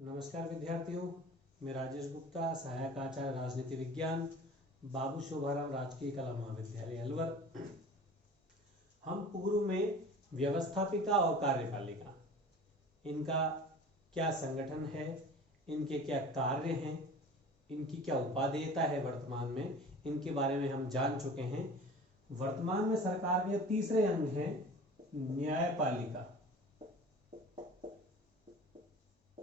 नमस्कार विद्यार्थियों, मैं राजेश गुप्ता, सहायक आचार्य राजनीति विज्ञान, बाबू शोभाराम राजकीय कला महाविद्यालय अलवर। हम पूर्व में व्यवस्थापिका और कार्यपालिका, इनका क्या संगठन है, इनके क्या कार्य हैं, इनकी क्या उपादेयता है वर्तमान में, इनके बारे में हम जान चुके हैं। वर्तमान में सरकार के तीसरे अंग हैं न्यायपालिका,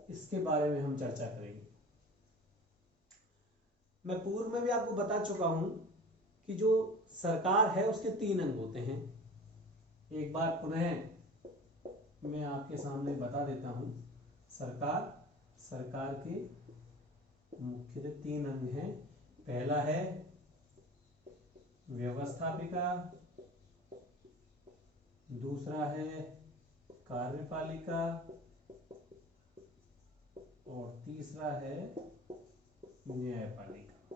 इसके बारे में हम चर्चा करेंगे। मैं पूर्व में भी आपको बता चुका हूं कि जो सरकार है उसके तीन अंग होते हैं। एक बार पुनः मैं आपके सामने बता देता हूं। सरकार के मुख्य तीन अंग हैं। पहला है व्यवस्थापिका, दूसरा है कार्यपालिका और तीसरा है न्यायपालिका।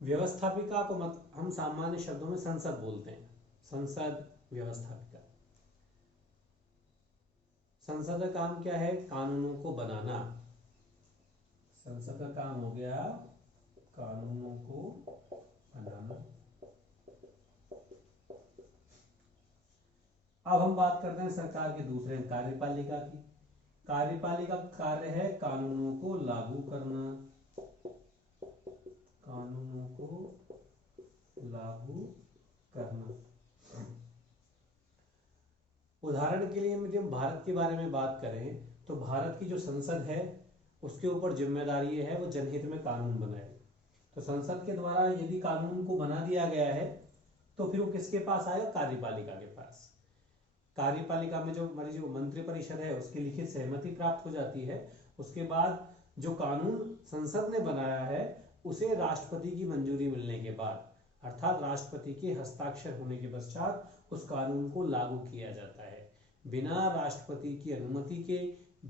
व्यवस्थापिका को हम सामान्य शब्दों में संसद बोलते हैं। संसद व्यवस्थापिका। संसद का काम क्या है? कानूनों को बनाना। संसद का काम हो गया कानूनों को बनाना। अब हम बात करते हैं सरकार के दूसरे कार्यपालिका की। कार्यपालिका का कार्य है कानूनों को लागू करना। कानूनों को लागू करना। उदाहरण के लिए यदि हम भारत के बारे में बात करें तो भारत की जो संसद है उसके ऊपर जिम्मेदारी है वो जनहित में कानून बनाए। तो संसद के द्वारा यदि कानून को बना दिया गया है तो फिर वो किसके पास आएगा? कार्यपालिका के पास। कार्यपालिका में जो हमारी जो मंत्रिपरिषद है उसकी लिखित सहमति प्राप्त हो जाती है। उसके बाद जो कानून संसद ने बनाया है उसे राष्ट्रपति की मंजूरी मिलने के बाद, अर्थात राष्ट्रपति के हस्ताक्षर होने के पश्चात उस कानून को लागू किया जाता है। बिना राष्ट्रपति की अनुमति के,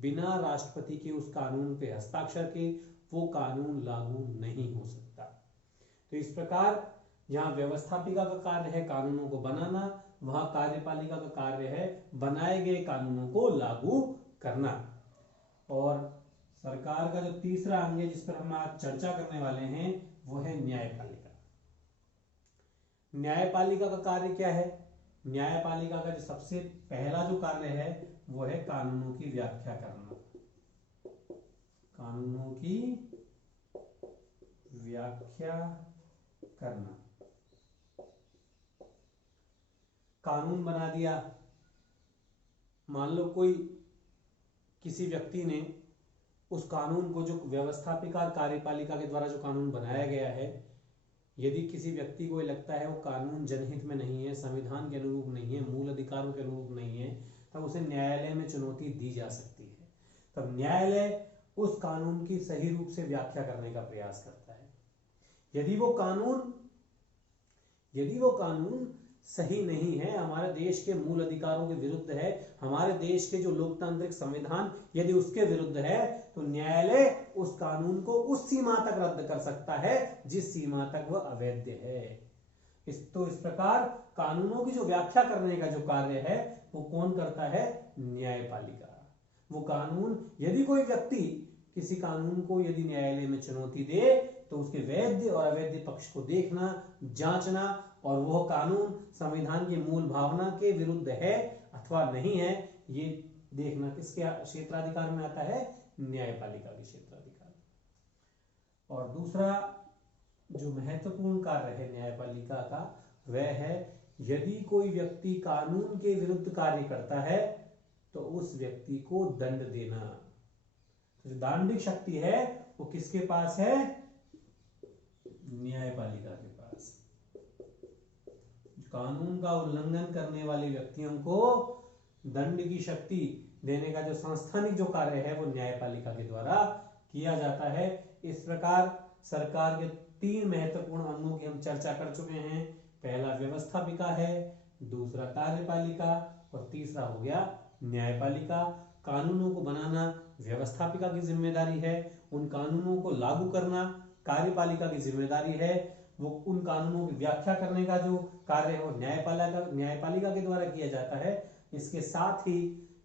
बिना राष्ट्रपति के उस कानून पे हस्ताक्षर के वो कानून लागू नहीं हो सकता। तो इस प्रकार यहाँ व्यवस्थापिका का कार्य है कानूनों को बनाना, वहां कार्यपालिका का कार्य है बनाए गए कानूनों को लागू करना। और सरकार का जो तीसरा अंग है जिस पर हम आज चर्चा करने वाले हैं वो है न्यायपालिका। न्यायपालिका का कार्य क्या है? न्यायपालिका का जो सबसे पहला जो कार्य है वो है कानूनों की व्याख्या करना। कानूनों की व्याख्या करना। कानून बना दिया, मान लो कोई किसी व्यक्ति ने उस कानून को, जो व्यवस्थापिका कार्यपालिका के द्वारा जो कानून बनाया गया है, यदि किसी व्यक्ति को लगता है वो कानून जनहित में नहीं है, संविधान के अनुरूप नहीं है, मूल अधिकारों के अनुरूप नहीं है, तब उसे न्यायालय में चुनौती दी जा सकती है। तब न्यायालय उस कानून की सही रूप से व्याख्या करने का प्रयास करता है। यदि वो कानून सही नहीं है, हमारे देश के मूल अधिकारों के विरुद्ध है, हमारे देश के जो लोकतांत्रिक संविधान यदि उसके विरुद्ध है, तो न्यायालय उस कानून को उस सीमा तक रद्द कर सकता है जिस सीमा तक वह अवैध है। इस प्रकार कानूनों की जो व्याख्या करने का जो कार्य है वो कौन करता है? न्यायपालिका। वो कानून, यदि कोई व्यक्ति किसी कानून को यदि न्यायालय में चुनौती दे तो उसके वैध और अवैध पक्ष को देखना, जांचना और वह कानून संविधान की मूल भावना के विरुद्ध है अथवा नहीं है, ये देखना किसके क्षेत्राधिकार में आता है? न्यायपालिका के क्षेत्राधिकार। और दूसरा जो महत्वपूर्ण कार्य है न्यायपालिका का वह है यदि कोई व्यक्ति कानून के विरुद्ध कार्य करता है तो उस व्यक्ति को दंड देना। तो जो दांडिक शक्ति है वो किसके पास है? न्यायपालिका के पास। कानून का उल्लंघन करने वाले व्यक्तियों को दंड की शक्ति देने का जो संस्थानिक जो कार्य है वो न्यायपालिका के द्वारा किया जाता है। इस प्रकार सरकार के तीन महत्वपूर्ण अंगों की हम चर्चा कर चुके हैं। पहला व्यवस्थापिका है, दूसरा कार्यपालिका और तीसरा हो गया न्यायपालिका। कानूनों को बनाना व्यवस्थापिका की जिम्मेदारी है, उन कानूनों को लागू करना कार्यपालिका की जिम्मेदारी है। वो उन कानूनों की व्याख्या करने का जो कार्य हो न्यायपालिका के द्वारा किया जाता है। इसके साथ ही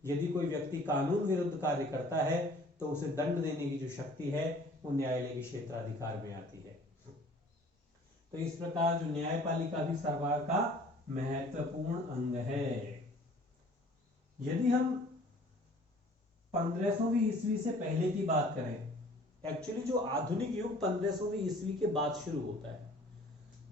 यदि कोई व्यक्ति कानून विरुद्ध कार्य करता है तो उसे दंड देने की जो शक्ति है वो न्यायालय के क्षेत्राधिकार में आती है। तो इस प्रकार जो न्यायपालिका भी सरकार का महत्वपूर्ण अंग है। यदि हम 1500वीं ईस्वी से पहले की बात करें, एक्चुअली जो आधुनिक युग 1500वीं ईस्वी के बाद शुरू होता है,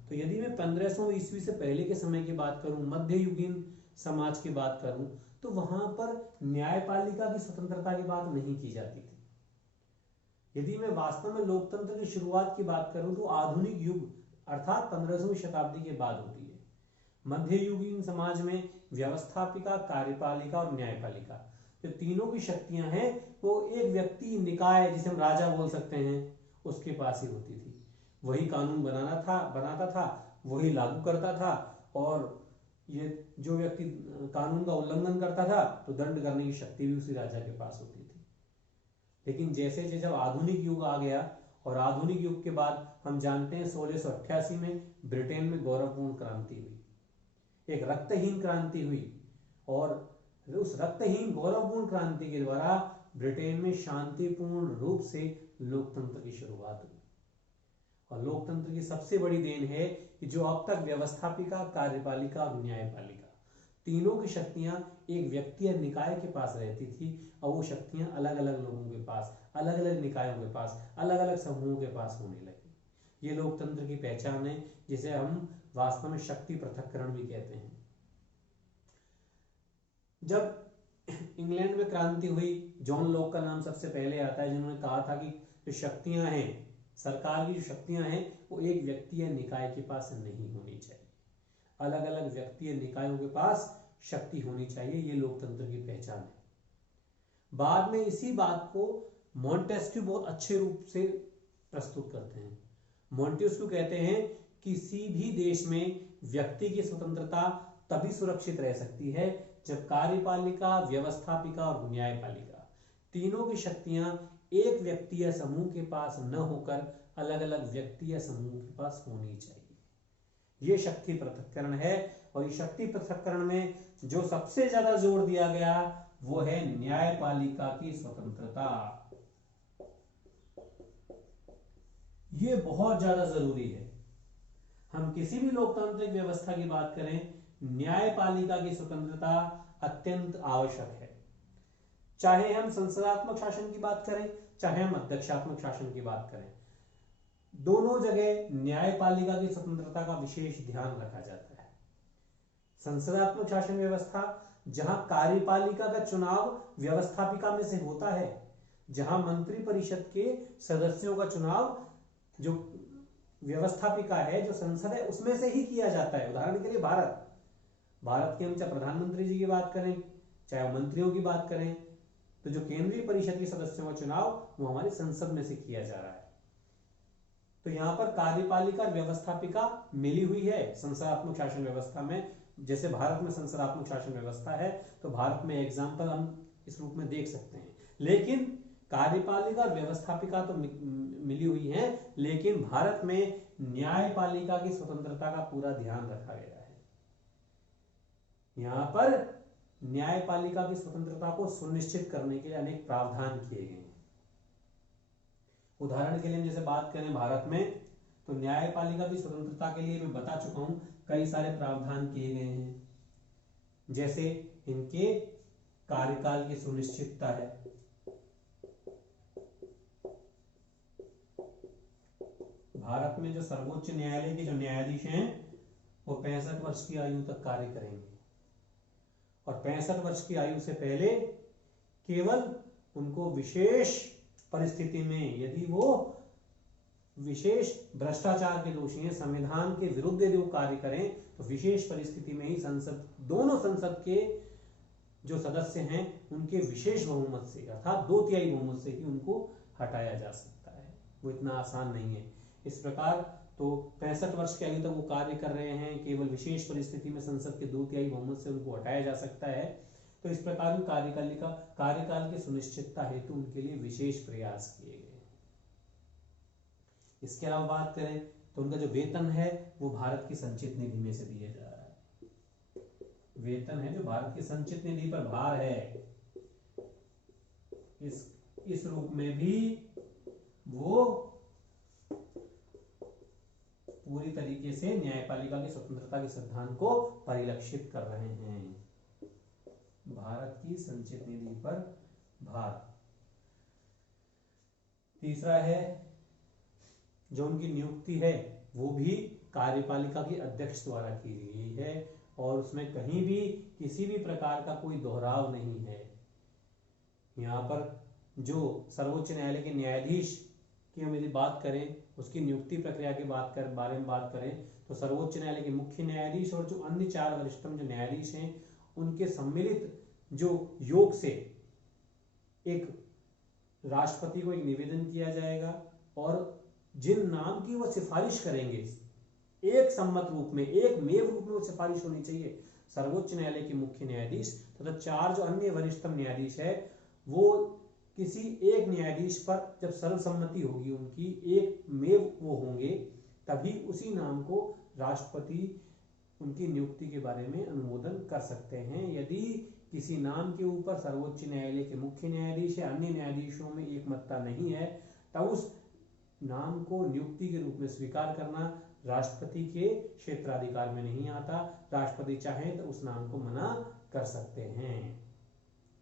तो यदि मैं 1500 ईस्वी से पहले के समय की बात करूं, मध्ययुगीन समाज की बात करूं, तो वहां पर न्यायपालिका की स्वतंत्रता की बात नहीं की जाती थी। यदि मैं वास्तव में लोकतंत्र की शुरुआत की बात करूं तो आधुनिक युग अर्थात 15वीं शताब्दी के बाद होती है। मध्ययुगीन समाज में व्यवस्थापिका, कार्यपालिका और न्यायपालिका जो तीनों की शक्तियां हैं वो एक व्यक्ति, निकाय जिसे हम राजा बोल सकते हैं, उसके पास ही होती थी। वही कानून बनाता था, वही लागू करता था, और ये जो व्यक्ति कानून का उल्लंघन करता था तो दंड करने की शक्ति भी उसी राजा के पास होती थी। लेकिन जैसे जैसे जब आधुनिक युग आ गया, और आधुनिक युग के बाद हम जानते हैं 1688 में ब्रिटेन में गौरवपूर्ण क्रांति हुई, एक रक्तहीन क्रांति हुई, और उस रक्तहीन गौरवपूर्ण क्रांति के द्वारा ब्रिटेन में शांतिपूर्ण रूप से लोकतंत्र की शुरुआत हुई। और लोकतंत्र की सबसे बड़ी देन है कि जो अब तक व्यवस्थापिका, कार्यपालिका और न्यायपालिका तीनों की शक्तियां एक व्यक्ति या निकाय के पास रहती थी, और वो शक्तियां अलग अलग लोगों के पास, अलग अलग निकायों के पास, अलग अलग समूहों के पास होने लगी। ये लोकतंत्र की पहचान है, जिसे हम वास्तव में शक्ति पृथक्करण भी कहते हैं। जब इंग्लैंड में क्रांति हुई, जॉन लॉक का नाम सबसे पहले आता है, जिन्होंने कहा था कि जो शक्तियां हैं, सरकार की जो शक्तियां हैं, वो एक व्यक्ति या निकाय के पास नहीं होनी चाहिए, अलग अलग व्यक्ति या निकायों के पास शक्ति होनी चाहिए। ये लोकतंत्र की पहचान है। बाद में इसी बात को मॉन्टेस्क्यू बहुत अच्छे रूप से प्रस्तुत करते हैं। मॉन्टेस्क्यू कहते हैं किसी भी देश में व्यक्ति की स्वतंत्रता तभी सुरक्षित रह सकती है जब कार्यपालिका, व्यवस्थापिका और न्यायपालिका तीनों की शक्तियां एक व्यक्ति या समूह के पास न होकर अलग अलग व्यक्ति या समूह के पास होनी चाहिए। ये शक्ति पृथक्करण है, और ये शक्ति पृथक्करण में जो सबसे ज्यादा जोर दिया गया वो है न्यायपालिका की स्वतंत्रता। ये बहुत ज्यादा जरूरी है। हम किसी भी लोकतांत्रिक व्यवस्था की बात करें, न्यायपालिका की स्वतंत्रता अत्यंत आवश्यक है। चाहे हम संसदात्मक शासन की बात करें, चाहे हम अध्यक्षात्मक शासन की बात करें, दोनों जगह न्यायपालिका की स्वतंत्रता का विशेष ध्यान रखा जाता है। संसदात्मक शासन व्यवस्था जहां कार्यपालिका का चुनाव व्यवस्थापिका में से होता है, जहां मंत्री परिषद के सदस्यों का चुनाव जो व्यवस्थापिका है, जो संसद है, उसमें से ही किया जाता है। उदाहरण के लिए भारत के हम चाहे प्रधानमंत्री जी की बात करें, चाहे मंत्रियों की बात करें, तो जो केंद्रीय परिषद के सदस्यों का चुनाव वो हमारी संसद में से किया जा रहा है। तो यहाँ पर कार्यपालिका और व्यवस्थापिका मिली हुई है संसदात्मक शासन व्यवस्था में। जैसे भारत में संसदात्मक शासन व्यवस्था है, तो भारत में एग्जाम्पल हम इस रूप में देख सकते हैं। लेकिन कार्यपालिका और व्यवस्थापिका तो मिली हुई है, लेकिन भारत में न्यायपालिका की स्वतंत्रता का पूरा ध्यान रखा गया है। यहाँ पर न्यायपालिका की स्वतंत्रता को सुनिश्चित करने के लिए अनेक प्रावधान किए गए हैं। उदाहरण के लिए जैसे बात करें भारत में, तो न्यायपालिका की स्वतंत्रता के लिए मैं बता चुका हूं कई सारे प्रावधान किए गए हैं। जैसे इनके कार्यकाल की सुनिश्चितता है, भारत में जो सर्वोच्च न्यायालय के जो न्यायाधीश हैं वो 65 वर्ष की आयु तक कार्य करेंगे, और 65 वर्ष की आयु से पहले केवल उनको विशेष परिस्थिति में, यदि वो विशेष भ्रष्टाचार के दोषी हैं, संविधान के विरुद्ध यदि वो कार्य करें, तो विशेष परिस्थिति में ही दोनों संसद के जो सदस्य हैं उनके विशेष बहुमत से, अर्थात 2/3 बहुमत से ही उनको हटाया जा सकता है। वो इतना आसान नहीं है। इस प्रकार तो 65 वर्ष की आयु तक वो कार्य कर रहे हैं, केवल विशेष परिस्थिति में संसद के 2/3 बहुमत से उनको हटाया जा सकता है। तो इस प्रकार की कार्यकाल की सुनिश्चितता हेतु उनके लिए विशेष प्रयास किए गए। इसके अलावा बात करें तो उनका जो वेतन है वो भारत की संचित निधि में से दिया जा रहा है। वेतन है जो भारत की संचित निधि पर भार है, इस रूप में भी वो पूरी तरीके से न्यायपालिका की स्वतंत्रता के सिद्धांत को परिलक्षित कर रहे हैं। भारत की संचित निधि पर भार। तीसरा है, जो उनकी नियुक्ति है वो भी कार्यपालिका के अध्यक्ष द्वारा की गई है और उसमें कहीं भी किसी भी प्रकार का कोई दोहराव नहीं है। यहाँ पर जो सर्वोच्च न्यायालय के न्यायाधीश की हम यदि बात करें, उसकी नियुक्ति प्रक्रिया की बारे में बात करें तो सर्वोच्च न्यायालय के मुख्य न्यायाधीश और जो अन्य 4 वरिष्ठतम जो न्यायाधीश हैं उनके सम्मिलित जो योग से एक राष्ट्रपति को एक निवेदन किया जाएगा और जिन नाम की वो सिफारिश करेंगे एक सम्मत रूप में, एक मेव रूप में वो सिफारिश होनी चाहिए। सर्वोच्च न्यायालय के मुख्य न्यायाधीश तथा 4 जो अन्य वरिष्ठतम न्यायाधीश है वो किसी एक न्यायाधीश पर जब सर्वसम्मति होगी, उनकी एक मेव वो होंगे, तभी उसी नाम को राष्ट्रपति उनकी नियुक्ति के बारे में अनुमोदन कर सकते हैं। यदि किसी नाम के ऊपर सर्वोच्च न्यायालय के मुख्य न्यायाधीश या अन्य न्यायाधीशों में एकमतता नहीं है, तब उस नाम को नियुक्ति के रूप में स्वीकार करना राष्ट्रपति के क्षेत्राधिकार में नहीं आता। राष्ट्रपति चाहे तो उस नाम को मना कर सकते हैं,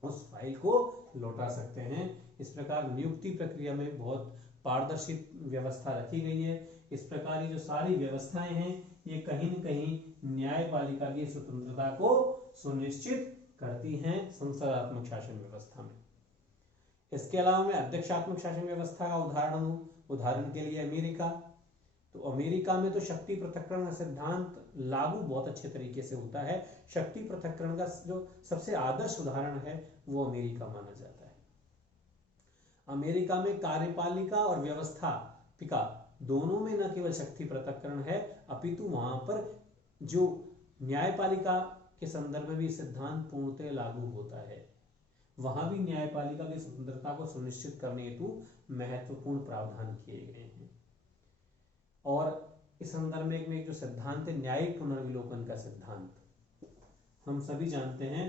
उस फाइल को लौटा सकते हैं। इस प्रकार नियुक्ति प्रक्रिया में बहुत पारदर्शी व्यवस्था रखी गई है। इस प्रकार ये जो सारी व्यवस्थाएं हैं ये कहीं न कहीं न्यायपालिका की स्वतंत्रता को सुनिश्चित करती हैं संसदात्मक शासन व्यवस्था में। इसके अलावा मैं अध्यक्षात्मक शासन व्यवस्था का उदाहरण दूं, उदाहरण के लिए अमेरिका। तो अमेरिका में तो शक्ति पृथक्करण का सिद्धांत लागू बहुत अच्छे तरीके से होता है। शक्ति पृथक्करण का जो सबसे आदर्श उदाहरण है वो अमेरिका माना जाता है। अमेरिका में कार्यपालिका और व्यवस्थापिका दोनों में न केवल शक्ति पृथक्करण है, अपितु वहां पर जो न्यायपालिका के संदर्भ में भी सिद्धांत पूर्णतः लागू होता है। वहां भी न्यायपालिका की स्वतंत्रता को सुनिश्चित करने हेतु महत्वपूर्ण प्रावधान किए गए हैं। और इस संदर्भ में एक जो सिद्धांत है न्यायिक पुनर्विलोकन का सिद्धांत, हम सभी जानते हैं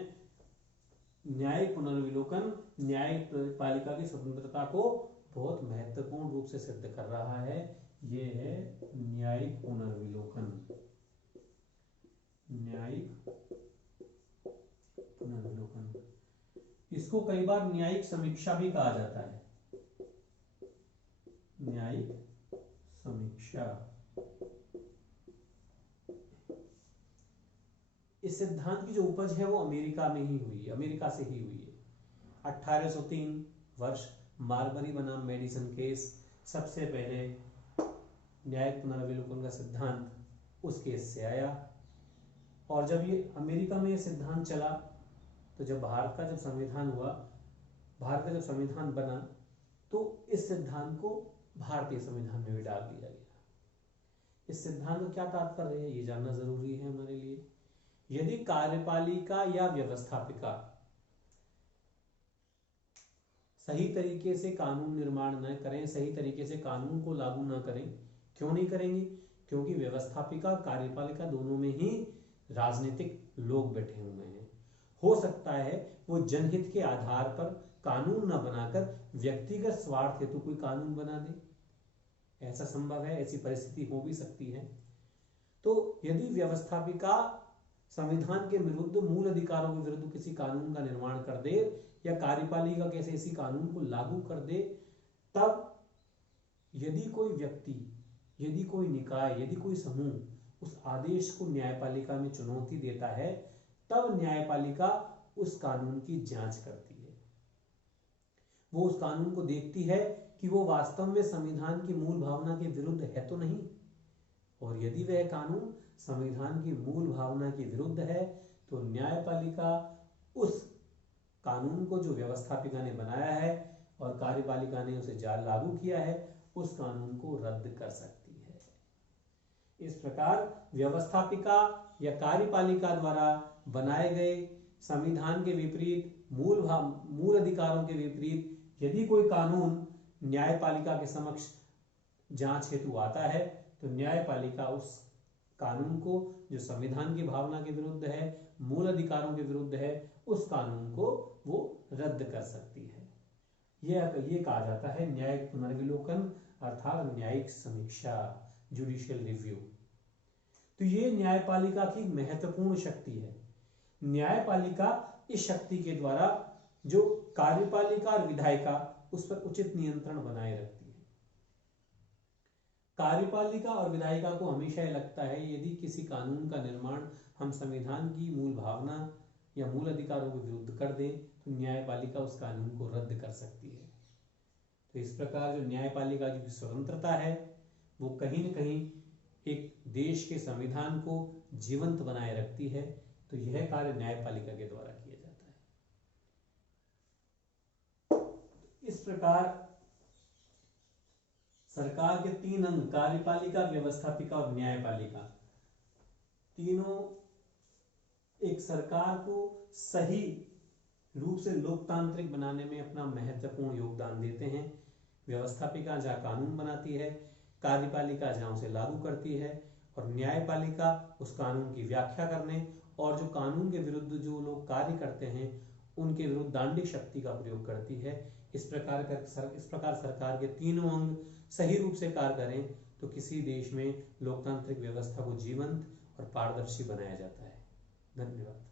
न्यायिक पुनर्विलोकन न्यायपालिका की स्वतंत्रता को बहुत महत्वपूर्ण रूप से सिद्ध कर रहा है। ये है न्यायिक पुनर्विलोकन। न्यायिक पुनर्विलोकन, इसको कई बार न्यायिक समीक्षा भी कहा जाता है। न्यायिक समीक्षा, इस सिद्धांत की जो उपज है वो अमेरिका में ही हुई है, अमेरिका से ही हुई है। 1803 वर्ष मार्बरी बनाम मेडिसन केस, सबसे पहले न्यायिक पुनर्विलोकन का सिद्धांत उस केस से आया। और जब ये अमेरिका में ये सिद्धांत चला तो जब भारत का जब संविधान हुआ, भारत का जब संविधान बना तो इस सिद्धांत को भारतीय संविधान में भी डाल दिया गया। इस सिद्धांत का क्या तात्पर्य है ये जानना जरूरी है हमारे लिए। यदि कार्यपालिका या व्यवस्थापिका सही तरीके से कानून निर्माण न करें, सही तरीके से कानून को लागू न करें, क्यों नहीं करेंगे? क्योंकि व्यवस्थापिका कार्यपालिका दोनों में ही राजनीतिक लोग बैठे हुए हैं। हो सकता है वो जनहित के आधार पर कानून न बनाकर व्यक्तिगत स्वार्थ हेतु कोई कानून बना दे, ऐसा संभव है, ऐसी परिस्थिति हो भी सकती है। तो यदि व्यवस्थापिका संविधान के विरुद्ध, मूल अधिकारों के विरुद्ध किसी कानून का निर्माण कर दे या कार्यपालिका कैसे इसी कानून को लागू कर दे, तब यदि कोई व्यक्ति, यदि कोई निकाय, यदि कोई समूह उस आदेश को न्यायपालिका में चुनौती देता है, तब न्यायपालिका उस कानून की जांच करती है। वो उस कानून को देखती है कि वो वास्तव में संविधान की मूल भावना के विरुद्ध है तो नहीं, और यदि वह कानून संविधान की मूल भावना के विरुद्ध है तो न्यायपालिका उस कानून को जो व्यवस्थापिका ने बनाया है और कार्यपालिका ने उसे लागू किया है, उस कानून को रद्द कर सकती है। इस प्रकार व्यवस्थापिका या कार्यपालिका द्वारा बनाए गए संविधान के विपरीत, मूल अधिकारों के विपरीत यदि कोई कानून न्यायपालिका के समक्ष जांच हेतु आता है तो न्यायपालिका उस कानून को, जो संविधान की भावना के विरुद्ध है, मूल अधिकारों के विरुद्ध है उस कानून को वो रद्द कर सकती है। ये कहा जाता है न्यायिक पुनर्विलोकन अर्थात न्यायिक समीक्षा, जुडिशियल रिव्यू। तो ये न्यायपालिका की महत्वपूर्ण शक्ति है। न्यायपालिका इस शक्ति के द्वारा जो कार्यपालिका और विधायिका उस पर उचित नियंत्रण बनाए रखती है। कार्यपालिका और विधायिका को हमेशा यह लगता है यदि किसी कानून का निर्माण हम संविधान की मूल भावना या मूल अधिकारों के विरुद्ध कर दें तो न्यायपालिका उस कानून को रद्द कर सकती है। तो इस प्रकार जो न्यायपालिका की स्वतंत्रता है वो कहीं न कहीं एक देश के संविधान को जीवंत बनाए रखती है। तो यह कार्य न्यायपालिका के द्वारा किया जाता है। इस प्रकार सरकार के 3 अंग कार्यपालिका, व्यवस्थापिका और न्यायपालिका तीनों एक सरकार को सही रूप से लोकतांत्रिक बनाने में अपना महत्वपूर्ण योगदान देते हैं। व्यवस्थापिका जहाँ कानून बनाती है, कार्यपालिका जहाँ उसे लागू करती है और न्यायपालिका उस कानून की व्याख्या करने और जो कानून के विरुद्ध जो लोग कार्य करते हैं उनके विरुद्ध दांडिक शक्ति का प्रयोग करती है। इस प्रकार सरकार के तीनों अंग सही रूप से कार्य करें तो किसी देश में लोकतांत्रिक व्यवस्था को जीवंत और पारदर्शी बनाया जाता है। धन्यवाद।